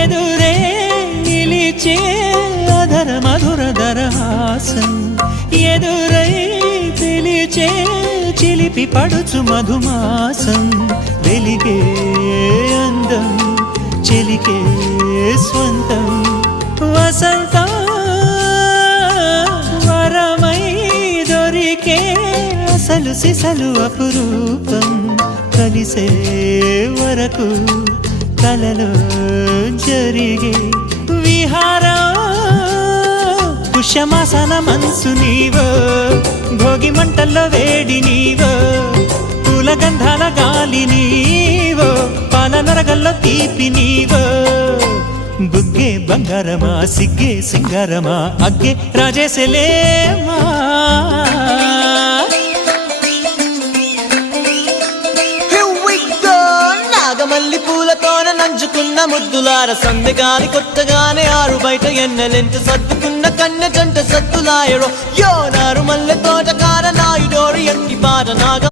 ఎదురే నిలిచే అధర మధుర దరహాసం ఎదురై పిలిచే చిలిపి పడుచు మధుమాసం వెలిగే అందం చెలికే స్వంతం వసంతం వరమై దొరికే అసలు సిసలు అపురూపం కలిసే వరకు కలలో జరిగే విహారం పుష్యమాసన మనసు నీవో భోగి మంటల్లో వేడి నీవో పూల గంధాల గాలి నీవో పాల నరగల్లో తీపి నీవో బుగ్గే బంగారమా సిగ్గే సింగారమా అగ్గే రాజేసలేమా మల్లి పూలతోన నంచుకున్న ముద్దులార సందెగాని కొత్తగానే ఆరు బయట ఎన్నెలెంట సర్దుకున్న కన్నె జంట సత్తులాయరో యో నారు మల్లె తోట కార నాయుడోరి ఎట్టి పాట నాగ